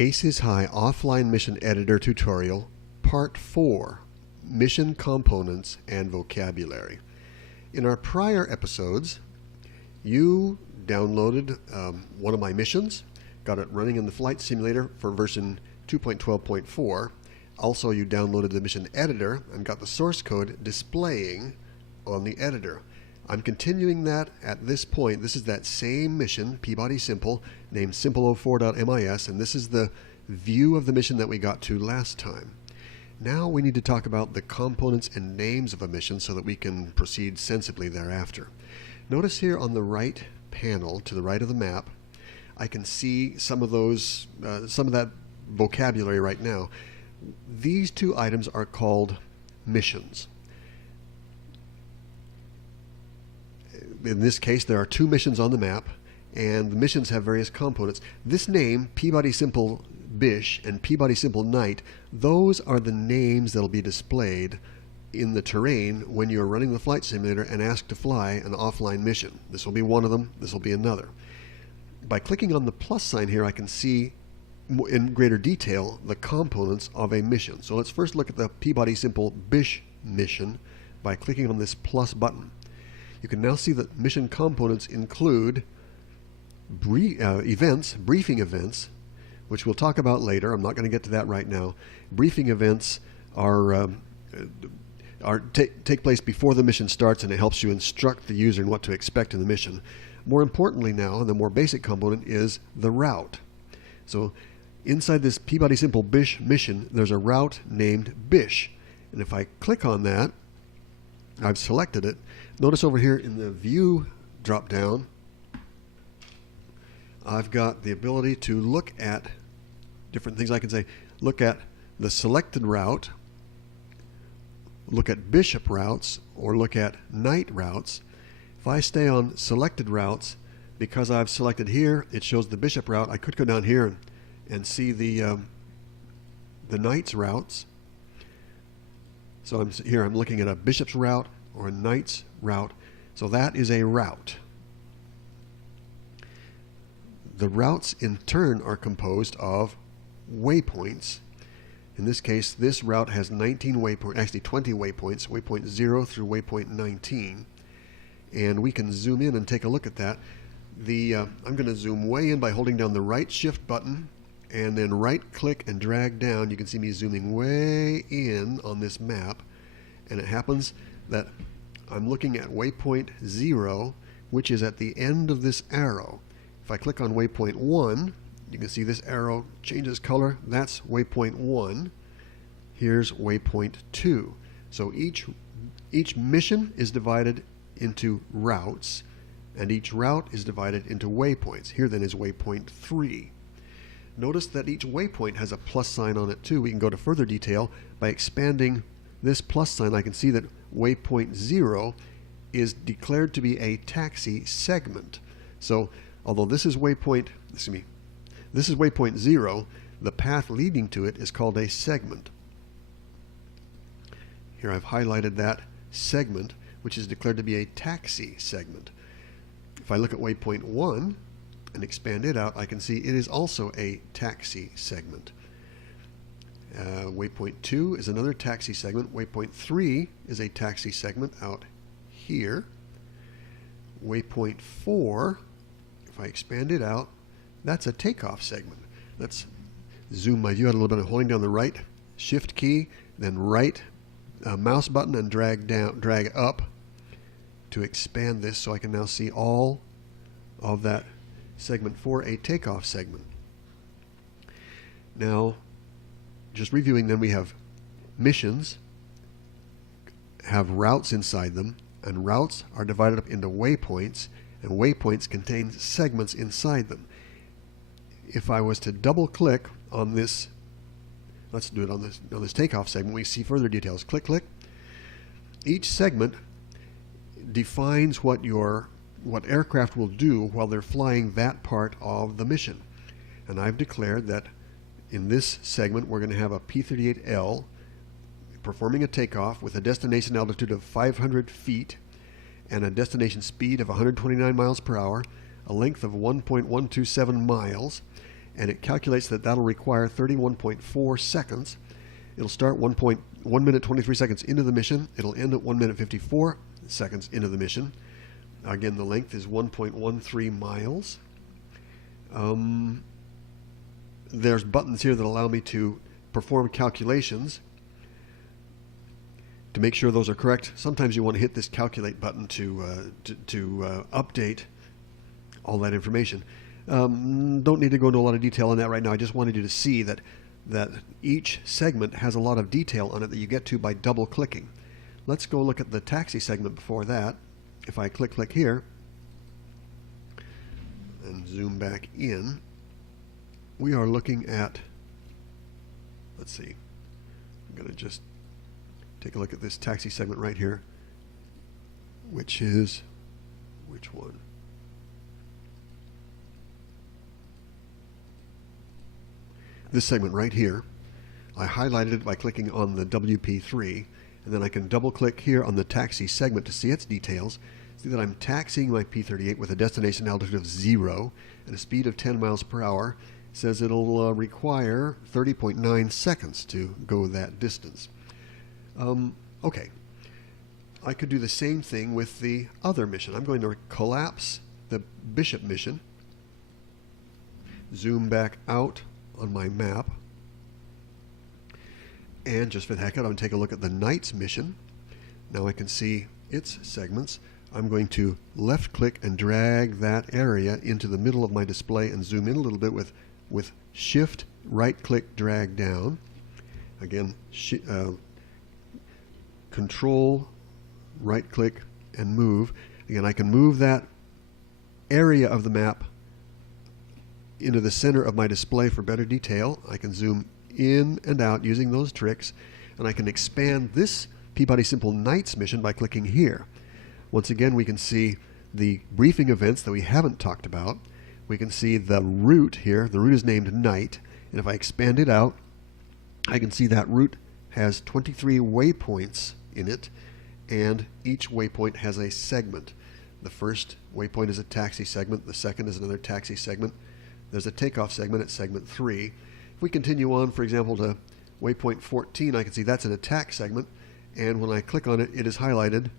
ACES High Offline Mission Editor Tutorial, Part 4, Mission Components and Vocabulary. In our prior episodes, you downloaded one of my missions, got it running in the flight simulator for version 2.12.4. Also, you downloaded the mission editor and got the source code displaying on the editor. I'm continuing that at this point. This is that same mission, Peabody Simple, named simple04.mis, and this is the view of the mission that we got to last time. Now we need to talk about the components and names of a mission so that we can proceed sensibly thereafter. Notice here on the right panel, to the right of the map, I can see some of that vocabulary right now. These two items are called missions. In this case, there are two missions on the map, and the missions have various components. This name, Peabody Simple Bish and Peabody Simple Night, those are the names that will be displayed in the terrain when you're running the flight simulator and asked to fly an offline mission. This will be one of them, this will be another. By clicking on the plus sign here, I can see in greater detail the components of a mission. So let's first look at the Peabody Simple Bish mission by clicking on this plus button. You can now see that mission components include briefing events, which we'll talk about later. I'm not going to get to that right now. Briefing events take place before the mission starts, and it helps you instruct the user in what to expect in the mission. More importantly now, and the more basic component, is the route. So inside this Peabody Simple Bish mission, there's a route named Bish. And if I click on that, I've selected it. Notice over here in the view drop down, I've got the ability to look at different things. I can say, look at the selected route, look at bishop routes, or look at night routes. If I stay on selected routes, because I've selected here, it shows the bishop route. I could go down here and see the knight's routes. So I'm looking at a bishop's route or a knight's route. So that is a route. The routes in turn are composed of waypoints. In this case, this route has 19 waypoints, actually 20 waypoints, waypoint 0 through waypoint 19. And we can zoom in and take a look at that. I'm going to zoom way in by holding down the right shift button and then right click and drag down. You can see me zooming way in on this map, and it happens that I'm looking at waypoint 0, which is at the end of this arrow. If I click on waypoint 1, you can see this arrow changes color. That's waypoint 1. Here's waypoint 2. So each mission is divided into routes, and each route is divided into waypoints. Here then is waypoint 3. Notice that each waypoint has a plus sign on it too. We can go to further detail by expanding this plus sign. I can see that waypoint 0 is declared to be a taxi segment. So although this is waypoint 0, the path leading to it is called a segment. Here I've highlighted that segment, which is declared to be a taxi segment. If I look at waypoint 1 and expand it out, I can see it is also a taxi segment. Waypoint 2 is another taxi segment. Waypoint 3 is a taxi segment out here. Waypoint 4, if I expand it out, that's a takeoff segment. Let's zoom my view out a little bit. I'm holding down the right shift key, then right mouse button and drag up to expand this, so I can now see all of that segment for a takeoff segment. Now, just reviewing, then we have missions, have routes inside them, and routes are divided up into waypoints, and waypoints contain segments inside them. If I was to double click on this, let's do it on this takeoff segment, we see further details. Click, click. Each segment defines what aircraft will do while they're flying that part of the mission. And I've declared that in this segment we're going to have a P-38L performing a takeoff with a destination altitude of 500 feet and a destination speed of 129 miles per hour, a length of 1.127 miles, and it calculates that that'll require 31.4 seconds. It'll start 1 minute 23 seconds into the mission. It'll end at 1 minute 54 seconds into the mission. Again, the length is 1.13 miles. There's buttons here that allow me to perform calculations to make sure those are correct. Sometimes you want to hit this calculate button to update all that information. Don't need to go into a lot of detail on that right now. I just wanted you to see that each segment has a lot of detail on it that you get to by double clicking. Let's go look at the taxi segment before that. If I click here and zoom back in, we are looking at, let's see, I'm going to just take a look at this taxi segment right here, which is, which one? This segment right here. I highlighted it by clicking on the WP3, and then I can double click here on the taxi segment to see its details. See that I'm taxiing my P-38 with a destination altitude of 0 and a speed of 10 miles per hour. It says it'll require 30.9 seconds to go that distance. Okay, I could do the same thing with the other mission. I'm going to collapse the Bishop mission, zoom back out on my map, and just for the heck of it, I'm going to take a look at the Knights mission. Now I can see its segments. I'm going to left click and drag that area into the middle of my display and zoom in a little bit with shift right click drag down. Again, control right click and move. Again, I can move that area of the map into the center of my display for better detail. I can zoom in and out using those tricks, and I can expand this Peabody Simple Knights mission by clicking here. Once again, we can see the briefing events that we haven't talked about. We can see the route here. The route is named Night, and if I expand it out, I can see that route has 23 waypoints in it, and each waypoint has a segment. The first waypoint is a taxi segment. The second is another taxi segment. There's a takeoff segment at segment 3. If we continue on, for example, to waypoint 14, I can see that's an attack segment, and when I click on it, it is highlighted.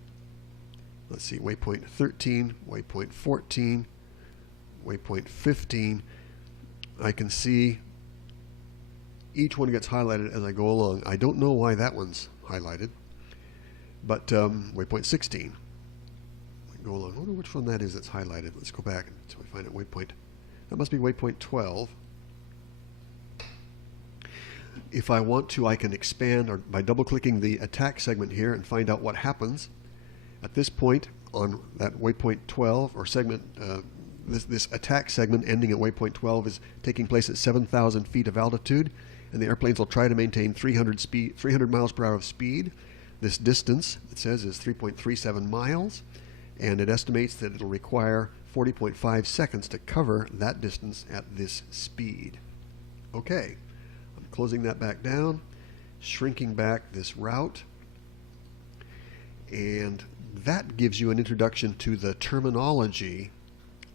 Let's see, waypoint 13, waypoint 14, waypoint 15. I can see each one gets highlighted as I go along. I don't know why that one's highlighted, but waypoint 16. Go along. I wonder which one that is that's highlighted. Let's go back until we find it. Waypoint. That must be waypoint 12. If I want to, I can expand or by double-clicking the attack segment here and find out what happens. At this point, on that waypoint 12 or segment, this attack segment ending at waypoint 12 is taking place at 7,000 feet of altitude, and the airplanes will try to maintain 300 miles per hour of speed. This distance, it says, is 3.37 miles, and it estimates that it'll require 40.5 seconds to cover that distance at this speed. Okay, I'm closing that back down, shrinking back this route, and that gives you an introduction to the terminology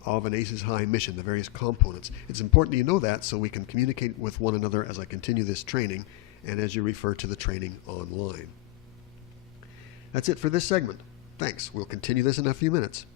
of an ACES High mission, the various components. It's important you know that so we can communicate with one another as I continue this training and as you refer to the training online. That's it for this segment. Thanks. We'll continue this in a few minutes.